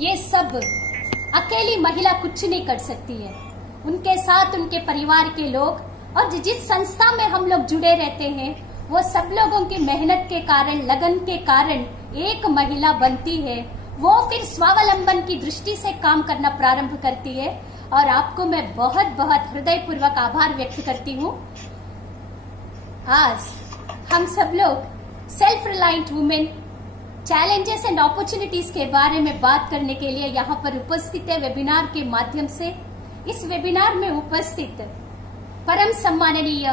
ये सब अकेली महिला कुछ नहीं कर सकती है। उनके साथ उनके परिवार के लोग और जिस संस्था में हम लोग जुड़े रहते हैं वो सब लोगों की मेहनत के कारण, लगन के कारण एक महिला बनती है, वो फिर स्वावलंबन की दृष्टि से काम करना प्रारंभ करती है। और आपको मैं बहुत बहुत हृदयपूर्वक आभार व्यक्त करती हूँ। आज हम सब लोग self reliant women challenges and opportunities के बारे में बात करने के लिए यहाँ पर उपस्थित है वेबिनार के माध्यम से। इस वेबिनार में उपस्थित परम सम्माननीय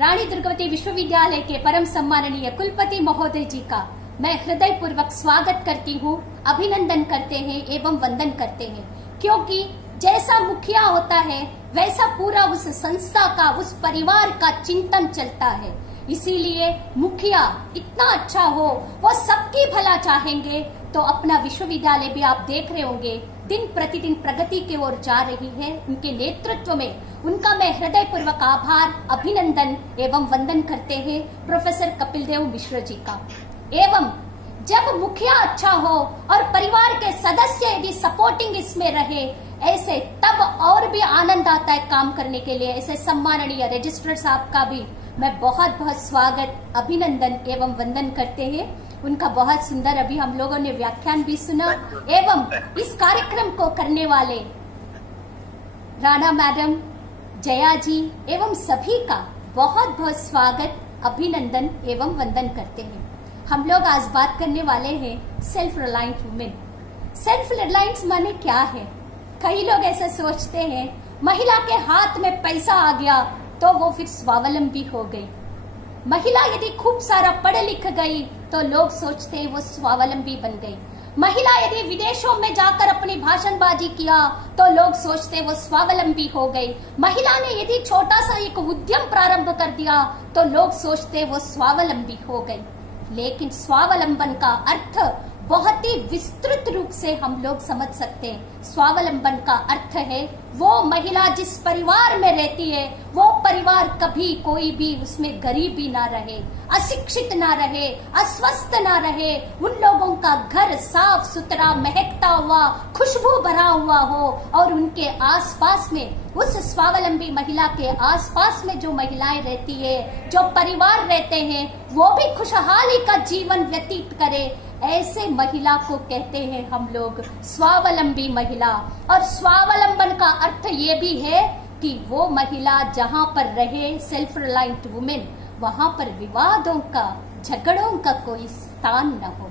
रानी दुर्गावती विश्वविद्यालय के परम सम्माननीय कुलपति महोदय जी का मैं हृदयपूर्वक स्वागत करती हूँ, अभिनंदन करते हैं एवं वंदन करते हैं। क्योंकि जैसा मुखिया होता है वैसा पूरा उस संस्था का, उस परिवार का चिंतन चलता है। इसीलिए मुखिया इतना अच्छा हो, वो सबकी भला चाहेंगे, तो अपना विश्वविद्यालय भी आप देख रहे होंगे दिन प्रतिदिन प्रगति की ओर जा रही है। उनके नेतृत्व में उनका मैं हृदयपूर्वक आभार, अभिनंदन एवं वंदन करते हैं प्रोफेसर कपिल देव मिश्र जी का। एवं जब मुखिया अच्छा हो और परिवार के सदस्य यदि सपोर्टिंग इसमें रहे, ऐसे तब और भी आनंद आता है काम करने के लिए। ऐसे सम्माननीय रजिस्ट्रार साहब का भी मैं बहुत बहुत स्वागत, अभिनंदन एवं वंदन करते हैं। उनका बहुत सुंदर अभी हम लोगों ने व्याख्यान भी सुना एवं इस कार्यक्रम को करने वाले राणा मैडम, जया जी एवं सभी का बहुत बहुत स्वागत, अभिनंदन एवं वंदन करते हैं। हम लोग आज बात करने वाले हैं self reliant women. Self reliance माने क्या है? कई लोग ऐसा सोचते हैं महिला के हाथ में पैसा आ गया तो वो फिर स्वावलंबी हो गई। महिला यदि खूब सारा पढ़ लिख गई तो लोग सोचते हैं वो स्वावलंबी बन गई। महिला यदि विदेशों में जाकर अपनी भाषणबाजी किया तो लोग सोचते वो स्वावलंबी हो गई। महिला ने यदि छोटा सा एक उद्यम प्रारंभ कर दिया तो लोग सोचते वो स्वावलंबी हो गई। लेकिन स्वावलंबन का अर्थ बहुत ही विस्तृत रूप से हम लोग समझ सकते हैं। स्वावलंबन का अर्थ है वो महिला जिस परिवार में रहती है वो परिवार कभी कोई भी उसमें गरीबी ना रहे, अशिक्षित ना रहे, अस्वस्थ ना रहे, उन लोगों का घर साफ सुथरा महकता हुआ, खुशबू भरा हुआ हो और उनके आसपास में, उस स्वावलंबी महिला के आसपास में जो महिलाएं रहती है, जो परिवार रहते हैं, वो भी खुशहाली का जीवन व्यतीत करे। ऐसे महिला को कहते हैं हम लोग स्वावलंबी महिला। और स्वावलंबन का अर्थ ये भी है कि वो महिला जहाँ पर रहे, सेल्फ रिलायंट वुमेन, वहां पर विवादों का, झगड़ों का कोई स्थान न हो,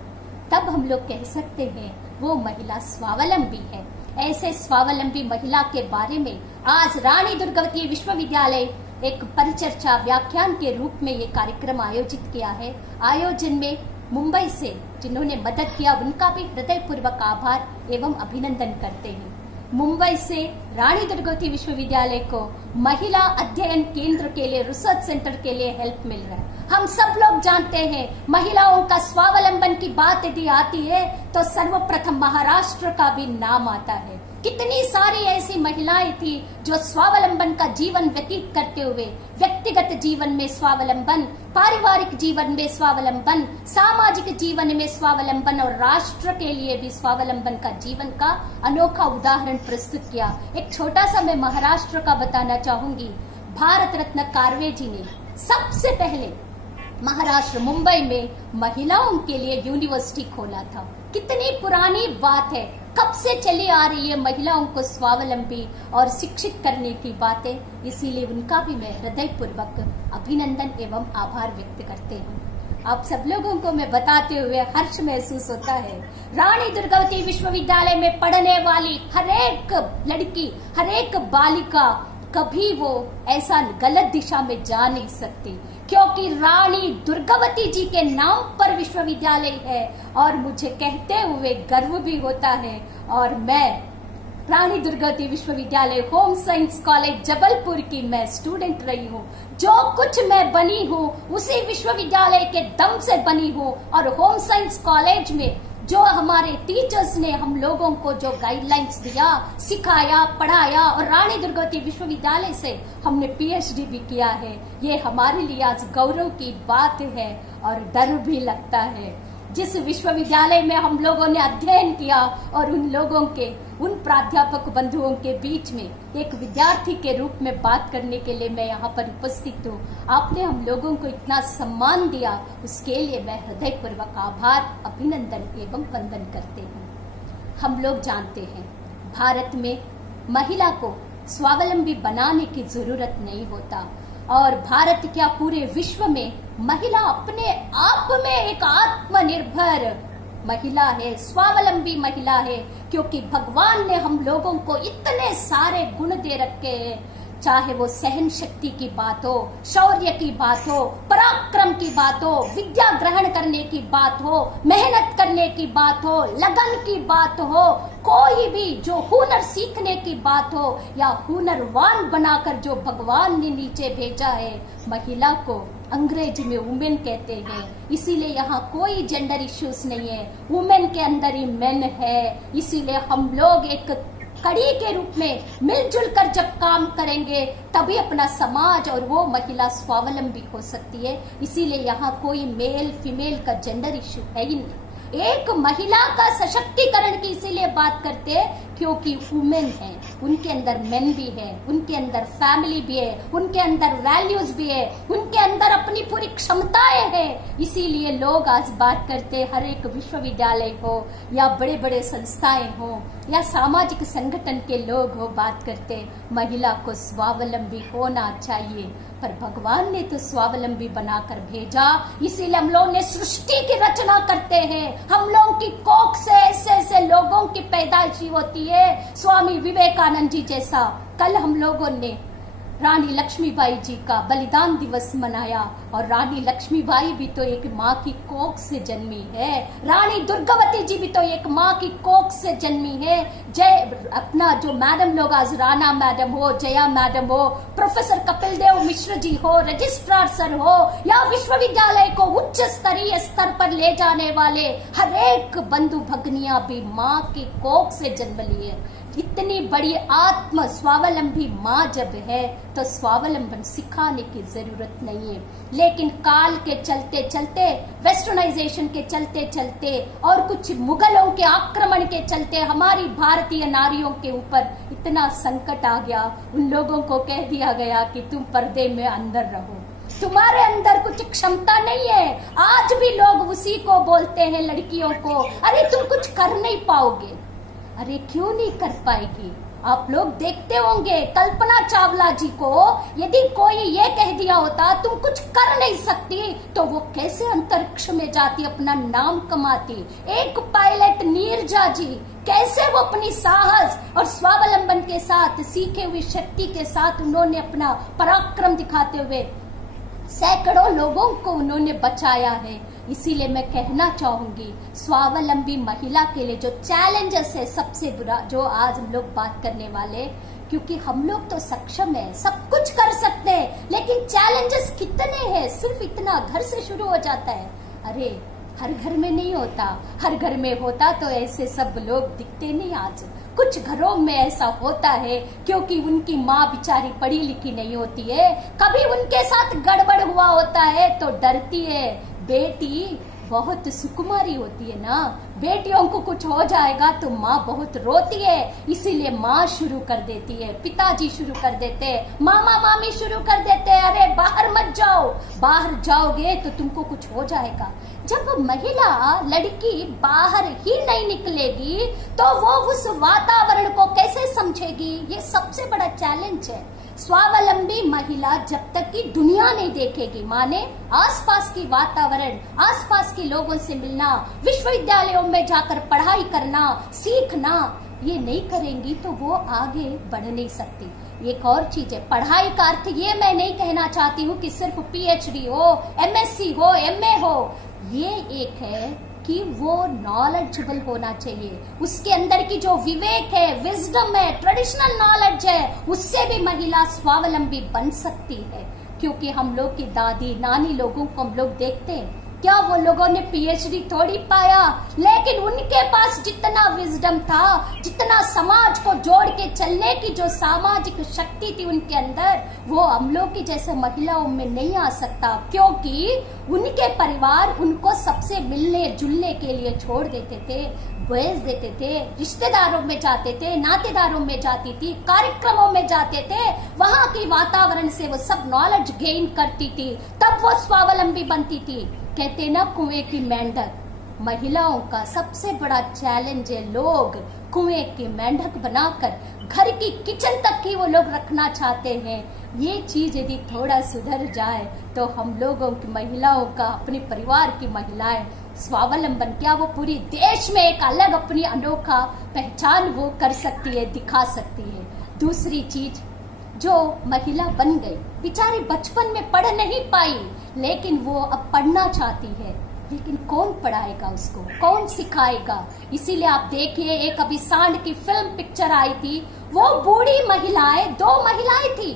तब हम लोग कह सकते हैं वो महिला स्वावलंबी है। ऐसे स्वावलंबी महिला के बारे में आज रानी दुर्गावती विश्वविद्यालय एक परिचर्चा व्याख्यान के रूप में ये कार्यक्रम आयोजित किया है। आयोजन में मुंबई से जिन्होंने मदद किया उनका भी हृदयपूर्वक आभार एवं अभिनंदन करते हैं। मुंबई से रानी दुर्गावती विश्वविद्यालय को महिला अध्ययन केंद्र के लिए, रिसर्च सेंटर के लिए हेल्प मिल रहा है। हम सब लोग जानते हैं महिलाओं का स्वावलंबन की बात यदि आती है तो सर्वप्रथम महाराष्ट्र का भी नाम आता है। कितनी सारी ऐसी महिलाएं थी जो स्वावलंबन का जीवन व्यतीत करते हुए व्यक्तिगत जीवन में स्वावलंबन, पारिवारिक जीवन में स्वावलंबन, सामाजिक जीवन में स्वावलंबन और राष्ट्र के लिए भी स्वावलंबन का जीवन का अनोखा उदाहरण प्रस्तुत किया। एक छोटा सा मैं महाराष्ट्र का बताना चाहूंगी। भारत रत्न कारवे जी ने सबसे पहले महाराष्ट्र मुंबई में महिलाओं के लिए यूनिवर्सिटी खोला था। कितनी पुरानी बात है, कब से चली आ रही है महिलाओं को स्वावलंबी और शिक्षित करने की बातें। इसीलिए उनका भी मैं हृदयपूर्वक अभिनंदन एवं आभार व्यक्त करते हूँ। आप सब लोगों को मैं बताते हुए हर्ष महसूस होता है। रानी दुर्गावती विश्वविद्यालय में पढ़ने वाली हरेक लड़की, हरेक बालिका कभी वो ऐसा गलत दिशा में जा नहीं सकती, क्योंकि रानी दुर्गावती जी के नाम पर विश्वविद्यालय है और मुझे कहते हुए गर्व भी होता है। और मैं रानी दुर्गावती विश्वविद्यालय होम साइंस कॉलेज जबलपुर की मैं स्टूडेंट रही हूँ। जो कुछ मैं बनी हूँ उसी विश्वविद्यालय के दम से बनी हूँ। और होम साइंस कॉलेज में जो हमारे टीचर्स ने हम लोगों को जो गाइडलाइंस दिया, सिखाया, पढ़ाया और रानी दुर्गावती विश्वविद्यालय से हमने पीएचडी भी किया है, ये हमारे लिए आज गौरव की बात है और डर भी लगता है। जिस विश्वविद्यालय में हम लोगों ने अध्ययन किया और उन प्राध्यापक बंधुओं के बीच में एक विद्यार्थी के रूप में बात करने के लिए मैं यहाँ पर उपस्थित हूँ। आपने हम लोगों को इतना सम्मान दिया, उसके लिए मैं हृदयपूर्वक आभार, अभिनंदन एवं वंदन करते हूँ। हम लोग जानते हैं भारत में महिला को स्वावलंबी बनाने की जरूरत नहीं होता, और भारत क्या पूरे विश्व में महिला अपने आप में एक आत्मनिर्भर महिला है, स्वावलंबी महिला है, क्योंकि भगवान ने हम लोगों को इतने सारे गुण दे रखे हैं। चाहे वो सहन शक्ति की बात हो, शौर्य की बात हो, पराक्रम की बात हो, विद्या ग्रहण करने की बात हो, मेहनत करने की बात हो, लगन की बात हो, कोई भी जो हुनर सीखने की बात हो, या हुनरवान बनाकर जो भगवान ने नीचे भेजा है महिला को, अंग्रेजी में वुमेन कहते हैं। इसीलिए यहाँ कोई जेंडर इश्यूज नहीं है, वुमेन के अंदर ही मेन है। इसीलिए हम लोग एक कड़ी के रूप में मिलजुल कर जब काम करेंगे तभी अपना समाज और वो महिला स्वावलंबी हो सकती है। इसीलिए यहाँ कोई मेल फीमेल का जेंडर इश्यू है ही नहीं। एक महिला का सशक्तिकरण की इसीलिए बात करते हैं क्योंकि वुमेन है, उनके अंदर मेन भी है, उनके अंदर फैमिली भी है, उनके अंदर वैल्यूज भी है, उनके अंदर अपनी पूरी क्षमताएं हैं। इसीलिए लोग आज बात करते हैं, हर एक विश्वविद्यालय हो या बड़े बड़े संस्थाएं हो या सामाजिक संगठन के लोग हो, बात करते महिला को स्वावलंबी होना चाहिए। पर भगवान ने तो स्वावलंबी बनाकर भेजा, इसीलिए हम लोग ने सृष्टि की रचना करते हैं। हम लोगों की कोख से ऐसे ऐसे लोगों की पैदाइशी होती है। स्वामी विवेकानंद जी जैसा, कल हम लोगों ने रानी लक्ष्मीबाई जी का बलिदान दिवस मनाया, और रानी लक्ष्मीबाई भी तो एक माँ की कोख से जन्मी है। रानी दुर्गावती जी भी तो एक माँ की कोख से जन्मी है। अपना जो मैडम लोग आज, राणा मैडम हो, जया मैडम हो, प्रोफेसर कपिल देव मिश्र जी हो, रजिस्ट्रार सर हो, या विश्वविद्यालय को उच्च स्तरीय स्तर पर ले जाने वाले हर एक बंधु भगनिया भी माँ की कोख से जन्म लिए। इतनी बड़ी आत्म स्वावलंबी माँ जब है तो स्वावलंबन सिखाने की जरूरत नहीं है। लेकिन काल के चलते चलते, वेस्टर्नाइजेशन के चलते चलते और कुछ मुगलों के आक्रमण के चलते हमारी भारतीय नारियों के ऊपर इतना संकट आ गया। उन लोगों को कह दिया गया कि तुम पर्दे में अंदर रहो, तुम्हारे अंदर कुछ क्षमता नहीं है। आज भी लोग उसी को बोलते हैं लड़कियों को, अरे तुम कुछ कर नहीं पाओगे। अरे क्यों नहीं कर पाएगी? आप लोग देखते होंगे कल्पना चावला जी को यदि कोई ये कह दिया होता तुम कुछ कर नहीं सकती, तो वो कैसे अंतरिक्ष में जाती, अपना नाम कमाती। एक पायलट नीरजा जी, कैसे वो अपनी साहस और स्वावलंबन के साथ, सीखे हुई शक्ति के साथ उन्होंने अपना पराक्रम दिखाते हुए सैकड़ों लोगों को उन्होंने बचाया है। इसीलिए मैं कहना चाहूंगी, स्वावलंबी महिला के लिए जो चैलेंजेस है, सबसे बुरा जो आज हम लोग बात करने वाले, क्योंकि हम लोग तो सक्षम है, सब कुछ कर सकते हैं, लेकिन चैलेंजेस कितने हैं? सिर्फ इतना घर से शुरू हो जाता है। अरे हर घर में नहीं होता, हर घर में होता तो ऐसे सब लोग दिखते नहीं। आज कुछ घरों में ऐसा होता है क्योंकि उनकी माँ बेचारी पढ़ी लिखी नहीं होती है, कभी उनके साथ गड़बड़ हुआ होता है तो डरती है। बेटी बहुत सुकुमारी होती है ना, बेटियों को कुछ हो जाएगा तो माँ बहुत रोती है, इसीलिए माँ शुरू कर देती है, पिताजी शुरू कर देते हैं, मामा मामी शुरू कर देते हैं, अरे बाहर मत जाओ, बाहर जाओगे तो तुमको कुछ हो जाएगा। जब महिला लड़की बाहर ही नहीं निकलेगी तो वो उस वातावरण को कैसे समझेगी? ये सबसे बड़ा चैलेंज है। स्वावलंबी महिला जब तक की दुनिया नहीं देखेगी, माने आसपास की वातावरण, आसपास के लोगों से मिलना, विश्वविद्यालयों में जाकर पढ़ाई करना, सीखना, ये नहीं करेंगी तो वो आगे बढ़ नहीं सकती। एक और चीज है, पढ़ाई का अर्थ ये मैं नहीं कहना चाहती हूँ कि सिर्फ पीएचडी हो, एमएससी हो, एमए हो। ये एक है कि वो नॉलेजेबल होना चाहिए, उसके अंदर की जो विवेक है, विजडम है, ट्रेडिशनल नॉलेज है, उससे भी महिला स्वावलंबी बन सकती है। क्योंकि हम लोग की दादी नानी लोगों को हम लोग देखते हैं क्या वो लोगों ने पीएचडी थोड़ी पाया, लेकिन उनके पास जितना विजडम था, जितना समाज को जोड़ के चलने की जो सामाजिक शक्ति थी उनके अंदर, वो हम लोग की जैसे महिलाओं में नहीं आ सकता, क्योंकि उनके परिवार उनको सबसे मिलने जुलने के लिए छोड़ देते थे, भेज देते थे, रिश्तेदारों में जाते थे, नातेदारों में जाती थी, कार्यक्रमों में जाते थे, वहां की वातावरण से वो सब नॉलेज गेन करती थी, तब वो स्वावलंबी बनती थी। कहते ना कुएं की मेंढक, महिलाओं का सबसे बड़ा चैलेंज है, लोग कुएं की मेंढक बनाकर घर की किचन तक ही वो लोग रखना चाहते हैं। ये चीज यदि थोड़ा सुधर जाए तो हम लोगों की महिलाओं का, अपने परिवार की महिलाएं स्वावलंबन, क्या वो पूरी देश में एक अलग अपनी अनोखा पहचान वो कर सकती है, दिखा सकती है। दूसरी चीज, जो महिला बन गई, बेचारी बचपन में पढ़ नहीं पाई, लेकिन वो अब पढ़ना चाहती है, लेकिन कौन पढ़ाएगा उसको, कौन सिखाएगा? इसीलिए आप देखिए, एक अभी सांड की फिल्म पिक्चर आई थी, वो बूढ़ी महिलाएं, 2 महिलाएं थी,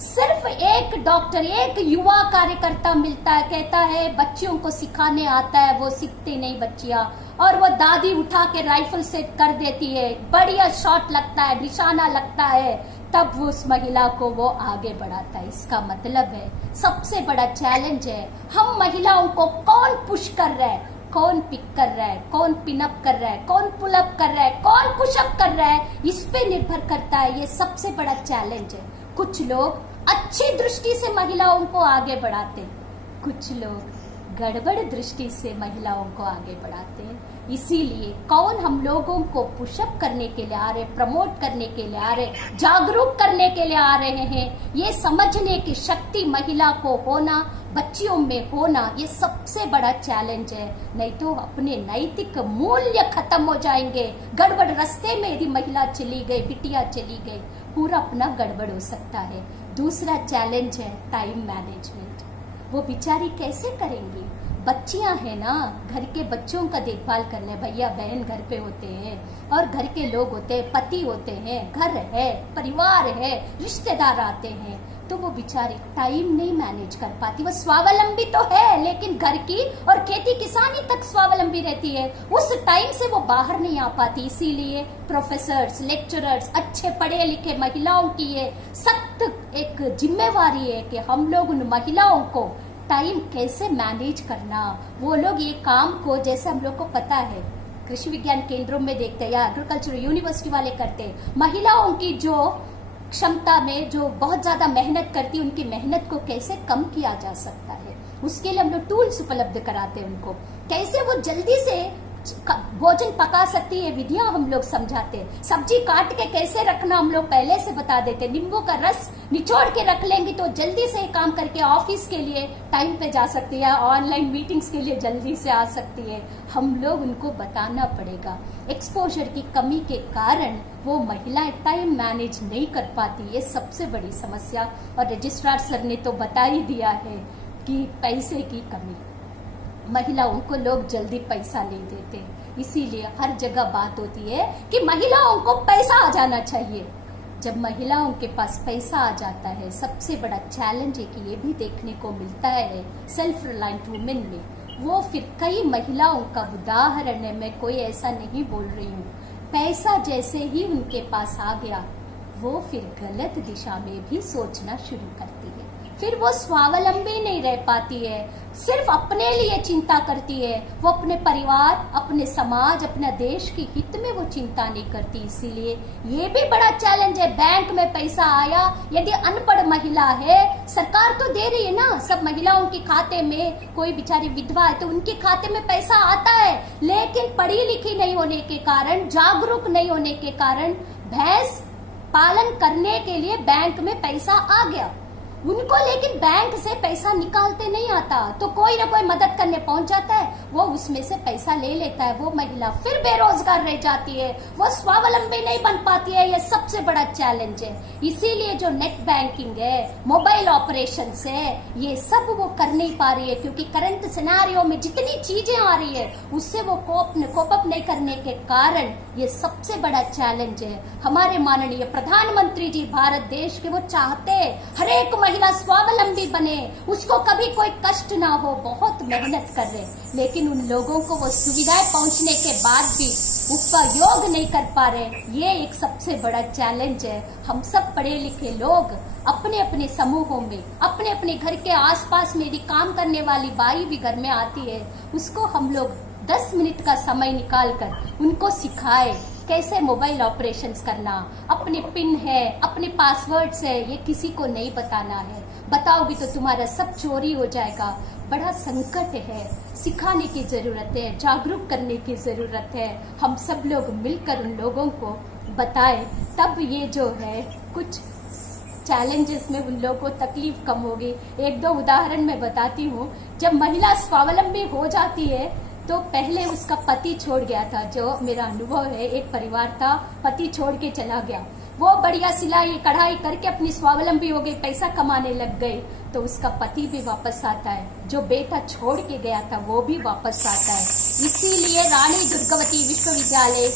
सिर्फ एक डॉक्टर, एक युवा कार्यकर्ता मिलता है, कहता है बच्चियों को सिखाने आता है, वो सीखती नहीं बच्चियां, और वो दादी उठा के राइफल से कर देती है, बढ़िया शॉट लगता है, निशाना लगता है, तब वो उस महिला को वो आगे बढ़ाता है। इसका मतलब है सबसे बड़ा चैलेंज है, हम महिलाओं को कौन पुश कर रहा है, कौन पिक कर रहा है, कौन पिनअप कर रहा है, कौन पुलअप कर रहा है, कौन पुशअप कर रहा है, इस पे निर्भर करता है। ये सबसे बड़ा चैलेंज है। कुछ लोग अच्छी दृष्टि से महिलाओं को आगे बढ़ाते, कुछ लोग गड़बड़ दृष्टि से महिलाओं को आगे बढ़ाते हैं। इसीलिए कौन हम लोगों को पुशअप करने के लिए आ रहे, प्रमोट करने के लिए आ रहे, जागरूक करने के लिए आ रहे हैं, ये समझने की शक्ति महिला को होना, बच्चियों में होना, ये सबसे बड़ा चैलेंज है। नहीं तो अपने नैतिक मूल्य खत्म हो जाएंगे। गड़बड़ रास्ते में यदि महिला चली गई, बिटिया चली गई, पूरा अपना गड़बड़ हो सकता है। दूसरा चैलेंज है टाइम मैनेजमेंट। वो बेचारी कैसे करेंगी? बच्चियां हैं ना, घर के बच्चों का देखभाल करने, भैया बहन घर पे होते हैं और घर के लोग होते हैं, पति होते हैं, घर है, परिवार है, रिश्तेदार आते हैं, तो वो बेचारी टाइम नहीं मैनेज कर पाती। वो स्वावलंबी तो है, लेकिन घर की और खेती किसानी तक स्वावलंबी रहती है, उस टाइम से वो बाहर नहीं आ पाती। इसीलिए प्रोफेसर्स, लेक्चरर्स, अच्छे पढ़े लिखे महिलाओं की ये सख्त एक जिम्मेवारी है कि हम लोग उन महिलाओं को टाइम कैसे मैनेज करना, वो लोग ये काम को, जैसे हम लोग को पता है कृषि विज्ञान केंद्रों में देखते हैं या एग्रीकल्चर यूनिवर्सिटी वाले करते हैं, महिलाओं की जो क्षमता में जो बहुत ज्यादा मेहनत करती है, उनकी मेहनत को कैसे कम किया जा सकता है, उसके लिए हम लोग टूल्स उपलब्ध कराते हैं उनको। कैसे वो जल्दी से भोजन पका सकती है, विधियां हम लोग समझाते हैं। सब्जी काट के कैसे रखना हम लोग पहले से बता देते हैं। नींबू का रस निचोड़ के रख लेंगी तो जल्दी से काम करके ऑफिस के लिए टाइम पे जा सकती है, ऑनलाइन मीटिंग्स के लिए जल्दी से आ सकती है। हम लोग उनको बताना पड़ेगा। एक्सपोजर की कमी के कारण वो महिलाएं टाइम मैनेज नहीं कर पाती, ये सबसे बड़ी समस्या। और रजिस्ट्रार सर ने तो बता ही दिया है कि पैसे की कमी, महिलाओं को लोग जल्दी पैसा नहीं देते, इसीलिए हर जगह बात होती है कि महिलाओं को पैसा आ जाना चाहिए। जब महिलाओं के पास पैसा आ जाता है, सबसे बड़ा चैलेंज है कि ये भी देखने को मिलता है सेल्फ रिलायंट वुमेन में, वो फिर कई महिलाओं का उदाहरण है, मैं कोई ऐसा नहीं बोल रही हूँ, पैसा जैसे ही उनके पास आ गया वो फिर गलत दिशा में भी सोचना शुरू करती है, फिर वो स्वावलंबी नहीं रह पाती है, सिर्फ अपने लिए चिंता करती है, वो अपने परिवार, अपने समाज, अपने देश के हित में वो चिंता नहीं करती। इसीलिए ये भी बड़ा चैलेंज है। बैंक में पैसा आया, यदि अनपढ़ महिला है, सरकार तो दे रही है ना सब महिलाओं के खाते में, कोई बेचारी विधवा है तो उनके खाते में पैसा आता है, लेकिन पढ़ी लिखी नहीं होने के कारण, जागरूक नहीं होने के कारण, भैंस पालन करने के लिए बैंक में पैसा आ गया उनको, लेकिन बैंक से पैसा निकालते नहीं आता, तो कोई ना कोई मदद करने पहुंच जाता है, वो उसमें से पैसा ले लेता है, वो महिला फिर बेरोजगार रह जाती है, वो स्वावलंबी नहीं बन पाती है। ये सबसे बड़ा चैलेंज है। इसीलिए जो नेट बैंकिंग है, मोबाइल ऑपरेशंस है, ये सब वो कर नहीं पा रही है, क्योंकि करंट सिनेरियो में जितनी चीजें आ रही है उससे वो कोप अप नहीं करने के कारण ये सबसे बड़ा चैलेंज है। हमारे माननीय प्रधानमंत्री जी भारत देश के, वो चाहते हर एक महिला स्वावलंबी बने, उसको कभी कोई कष्ट ना हो, बहुत मेहनत कर रहे, लेकिन उन लोगों को वो सुविधाएं पहुंचने के बाद भी उपयोग नहीं कर पा रहे। ये एक सबसे बड़ा चैलेंज है। हम सब पढ़े लिखे लोग अपने अपने समूहों में, अपने अपने घर के आसपास में यदि काम करने वाली बाई भी घर में आती है, उसको हम लोग 10 मिनट का समय निकालकर उनको सिखाए कैसे मोबाइल ऑपरेशंस करना, अपने पिन है, अपने पासवर्ड्स है, ये किसी को नहीं बताना है। बताओगी तो तुम्हारा सब चोरी हो जाएगा। बड़ा संकट है, सिखाने की जरूरत है, जागरूक करने की जरूरत है। हम सब लोग मिलकर उन लोगों को बताएं, तब ये जो है कुछ चैलेंजेस में उन लोगों को तकलीफ कम होगी। एक दो उदाहरण मैं बताती हूँ। जब महिला स्वावलंबी हो जाती है तो पहले उसका पति छोड़ गया था, जो मेरा अनुभव है, एक परिवार था, पति छोड़ के चला गया, वो बढ़िया सिलाई कढ़ाई करके अपनी स्वावलंबी हो गई, पैसा कमाने लग गई, तो उसका पति भी वापस आता है, जो बेटा छोड़ के गया था वो भी वापस आता है। इसीलिए रानी दुर्गावती विश्वविद्यालय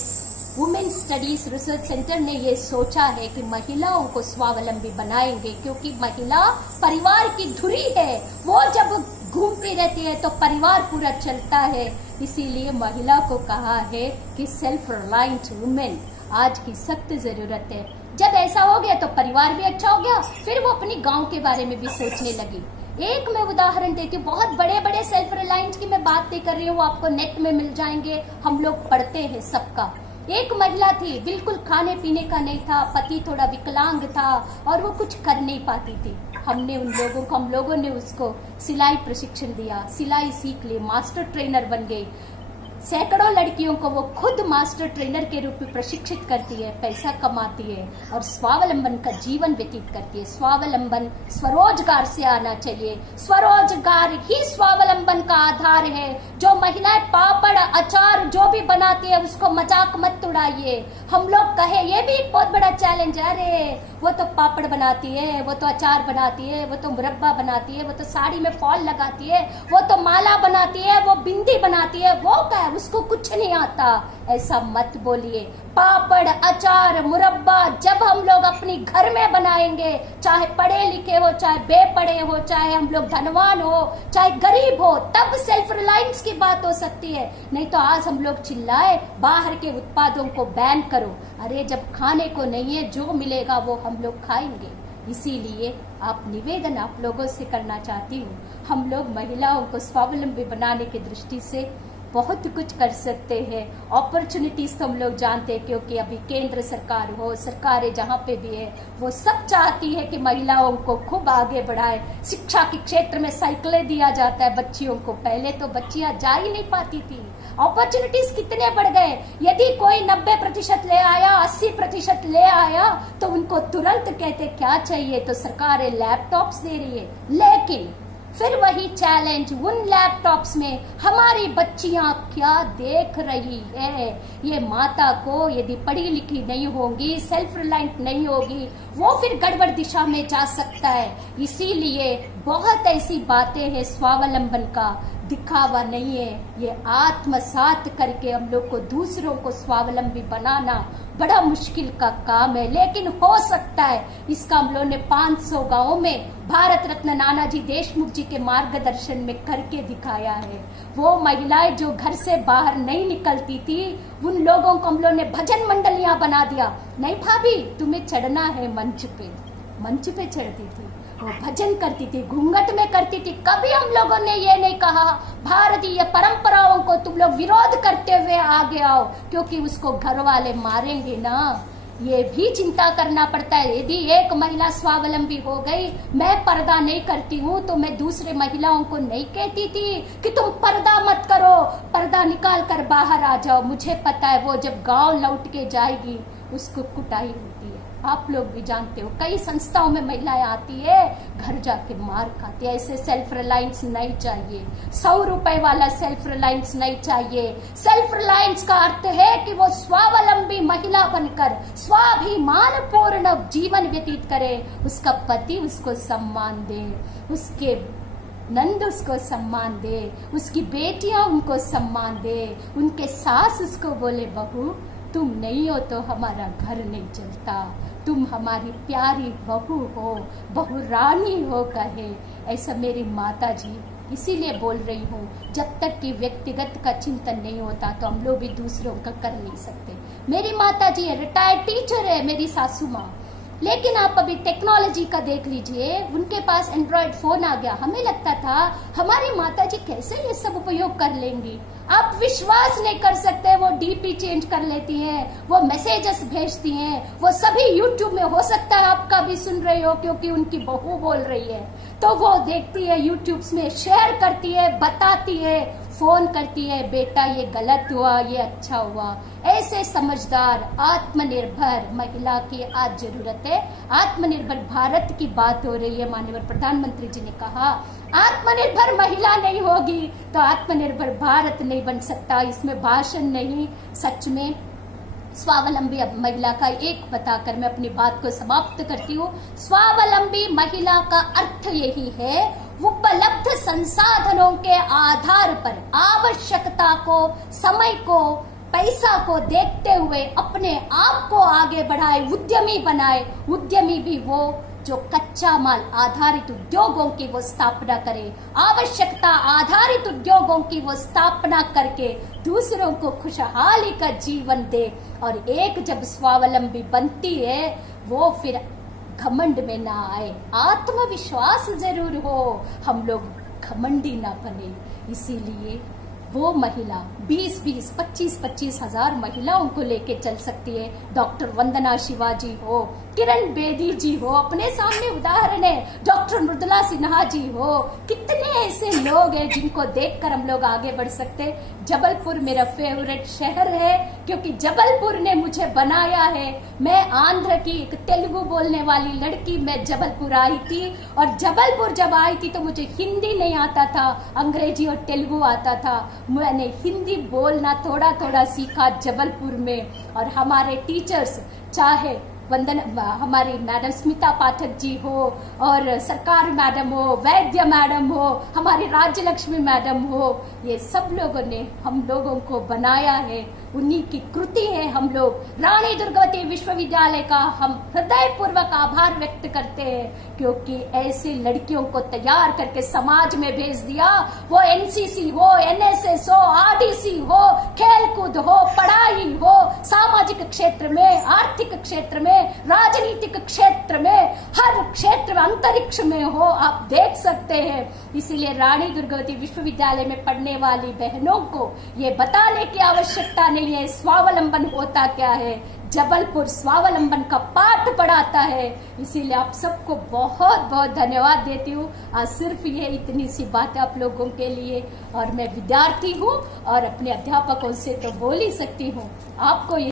वुमेन स्टडीज रिसर्च सेंटर ने ये सोचा है कि महिलाओं को स्वावलंबी बनाएंगे, क्योंकि महिला परिवार की धुरी है, वो जब घूमती रहती है तो परिवार पूरा चलता है। इसीलिए महिला को कहा है कि सेल्फ रिलायंट वुमेन आज की सख्त जरूरत है। जब ऐसा हो गया तो परिवार भी अच्छा हो गया, फिर वो अपनी गांव के बारे में भी सोचने लगी। एक मैं उदाहरण देती हूँ, बहुत बड़े बड़े सेल्फ रिलायंस की मैं बात नहीं कर रही हूँ, वो आपको नेट में मिल जाएंगे, हम लोग पढ़ते हैं सबका। एक महिला थी, बिल्कुल खाने पीने का नहीं था, पति थोड़ा विकलांग था और वो कुछ कर नहीं पाती थी। हम लोगों ने उसको सिलाई प्रशिक्षण दिया, सिलाई सीख ली, मास्टर ट्रेनर बन गई। सैकड़ों लड़कियों को वो खुद मास्टर ट्रेनर के रूप में प्रशिक्षित करती है, पैसा कमाती है और स्वावलंबन का जीवन व्यतीत करती है। स्वावलंबन स्वरोजगार से आना चाहिए, स्वरोजगार ही स्वावलंबन का आधार है। जो महिलाएं पापड़ अचार जो भी बनाती है उसको मजाक मत उड़ाइए। हम लोग कहे ये भी एक बहुत बड़ा चैलेंज है, अरे वो तो पापड़ बनाती है, वो तो अचार बनाती है, वो तो मुरब्बा बनाती है, वो तो साड़ी में फॉल लगाती है, वो तो माला बनाती है, वो बिंदी बनाती है, वो क्या है, उसको कुछ नहीं आता। ऐसा मत बोलिए। पापड़ अचार मुरब्बा जब हम लोग अपनी घर में बनाएंगे, चाहे पढ़े लिखे हो, चाहे बेपढ़े हो, चाहे हम लोग धनवान हो, चाहे गरीब हो, तब सेल्फ रिलायंस की बात हो सकती है। नहीं तो आज हम लोग चिल्लाए बाहर के उत्पादों को बैन करो, अरे जब खाने को नहीं है, जो मिलेगा वो हम लोग खाएंगे। इसीलिए आप निवेदन आप लोगों से करना चाहती हूँ, हम लोग महिलाओं को स्वावलंबी बनाने की दृष्टि से बहुत कुछ कर सकते हैं। अपॉर्चुनिटीज तो हम लोग जानते हैं, क्योंकि अभी केंद्र सरकार हो, सरकारें जहाँ पे भी है, वो सब चाहती है कि महिलाओं को खूब आगे बढ़ाए। शिक्षा के क्षेत्र में साइकिलें दिया जाता है बच्चियों को, पहले तो बच्चियां जा ही नहीं पाती थी। अपॉर्चुनिटीज कितने बढ़ गए। यदि कोई 90% ले आया, 80% ले आया, तो उनको तुरंत कहते क्या चाहिए, तो सरकारें लैपटॉप्स दे रही है। लेकिन फिर वही चैलेंज, उन लैपटॉप्स में हमारी बच्चियां क्या देख रही है। ये माता को यदि पढ़ी लिखी नहीं होगी, सेल्फ रिलायंट नहीं होगी, वो फिर गड़बड़ दिशा में जा सकता है। इसीलिए बहुत ऐसी बातें हैं, स्वावलंबन का दिखावा नहीं है, ये आत्मसात करके हम लोग को दूसरों को स्वावलंबी बनाना बड़ा मुश्किल का काम है, लेकिन हो सकता है। इसका हम लोगों ने 500 गांवों में भारत रत्न नानाजी देशमुख जी के मार्गदर्शन में करके दिखाया है। वो महिलाएं जो घर से बाहर नहीं निकलती थी, उन लोगों को हम लोगों ने भजन मंडलियां बना दिया। नहीं भाभी तुम्हें चढ़ना है मंच पे चढ़ती थी, वो भजन करती थी, घूंघट में करती थी। कभी हम लोगों ने ये नहीं कहा भारतीय परंपराओं को तुम लोग विरोध करते हुए आगे आओ, क्योंकि उसको घर वाले मारेंगे ना। ये भी चिंता करना पड़ता है। यदि एक महिला स्वावलंबी हो गई, मैं पर्दा नहीं करती हूँ, तो मैं दूसरे महिलाओं को नहीं कहती थी कि तुम पर्दा मत करो, पर्दा निकाल कर बाहर आ जाओ। मुझे पता है वो जब गांव लौट के जाएगी उसको कुटाई होती है। आप लोग भी जानते हो, कई संस्थाओं में महिलाएं आती है, घर जाके मार खाती है। ऐसे सेल्फ रिलायंस नहीं चाहिए। 100 रुपए वाला सेल्फ रिलायंस नहीं चाहिए। सेल्फ रिलायंस का अर्थ है कि वो स्वावलंबी महिला बनकर स्वाभिमान पूर्ण जीवन व्यतीत करे, उसका पति उसको सम्मान दे, उसके नंद उसको सम्मान दे, उसकी बेटियां उनको सम्मान दे, उनके सास उसको बोले बहू तुम नहीं हो तो हमारा घर नहीं चलता, तुम हमारी प्यारी बहू हो, बहू रानी हो कहे। ऐसा मेरी माता जी इसीलिए बोल रही हूँ, जब तक कि व्यक्तिगत का चिंतन नहीं होता तो हम लोग भी दूसरों का कर नहीं सकते। मेरी माता जी रिटायर्ड टीचर है, मेरी सासू माँ, लेकिन आप अभी टेक्नोलॉजी का देख लीजिए, उनके पास एंड्रॉयड फोन आ गया। हमें लगता था हमारी माताजी कैसे ये सब उपयोग कर लेंगी। आप विश्वास नहीं कर सकते, वो डीपी चेंज कर लेती हैं, वो मैसेजेस भेजती हैं, वो सभी यूट्यूब में, हो सकता है आपका भी सुन रहे हो क्योंकि उनकी बहू बोल रही है, तो वो देखती है यूट्यूब में, शेयर करती है, बताती है, फोन करती है, बेटा ये गलत हुआ, ये अच्छा हुआ। ऐसे समझदार आत्मनिर्भर महिला की आज जरूरत है। आत्मनिर्भर भारत की बात हो रही है, माननीय प्रधानमंत्री जी ने कहा आत्मनिर्भर महिला नहीं होगी तो आत्मनिर्भर भारत नहीं बन सकता। इसमें भाषण नहीं, सच में स्वावलंबी महिला का एक बताकर मैं अपनी बात को समाप्त करती हूँ। स्वावलंबी महिला का अर्थ यही है, उपलब्ध संसाधनों के आधार पर आवश्यकता को, समय को, पैसा को देखते हुए अपने आप को आगे बढ़ाए, उद्यमी बनाए। उद्यमी भी वो जो कच्चा माल आधारित उद्योगों की वो स्थापना करे, आवश्यकता आधारित उद्योगों की वो स्थापना करके दूसरों को खुशहाली का जीवन दे। और एक जब स्वावलंबी बनती है वो फिर घमंड में ना आए, आत्मविश्वास जरूर हो, हम लोग घमंडी ना बने। इसीलिए वो महिला 20-20, 25-25 हजार महिलाओं को लेके चल सकती है। डॉक्टर वंदना शिवाजी हो, किरण बेदी जी हो, अपने सामने उदाहरण है, डॉक्टर मृदुला सिन्हा जी हो, कितने ऐसे लोग हैं जिनको देखकर हम लोग आगे बढ़ सकते। जबलपुर मेरा फेवरेट शहर है क्योंकि जबलपुर ने मुझे बनाया है। मैं आंध्र की एक तेलुगु बोलने वाली लड़की, मैं जबलपुर आई थी, और जबलपुर जब आई थी तो मुझे हिंदी नहीं आता था, अंग्रेजी और तेलुगु आता था। मैंने हिंदी बोलना थोड़ा थोड़ा सीखा जबलपुर में। और हमारे टीचर्स, चाहे वंदन हमारी मैडम स्मिता पाठक जी हो, और सरकार मैडम हो, वैद्य मैडम हो, हमारी राज्य लक्ष्मी मैडम हो, ये सब लोगों ने हम लोगों को बनाया है, उन्हीं की कृति है। हम लोग रानी दुर्गावती विश्वविद्यालय का हम हृदय पूर्वक आभार व्यक्त करते हैं क्योंकि ऐसे लड़कियों को तैयार करके समाज में भेज दिया। वो एनसीसी हो, एनएसएस हो, आरडीसी हो, खेलकूद हो, पढ़ाई हो, सामाजिक क्षेत्र में, आर्थिक क्षेत्र में, राजनीतिक क्षेत्र में, हर क्षेत्र में, अंतरिक्ष में हो, आप देख सकते हैं। इसीलिए रानी दुर्गावती विश्वविद्यालय में पढ़ने वाली बहनों को ये बताने की आवश्यकता नहीं है स्वावलंबन होता क्या है। जबलपुर स्वावलंबन का पाठ पढ़ाता है। इसीलिए आप सबको बहुत बहुत धन्यवाद देती हूँ। आज सिर्फ ये इतनी सी बातें आप लोगों के लिए, और मैं विद्यार्थी हूँ और अपने अध्यापकों से तो बोल ही सकती हूँ। आपको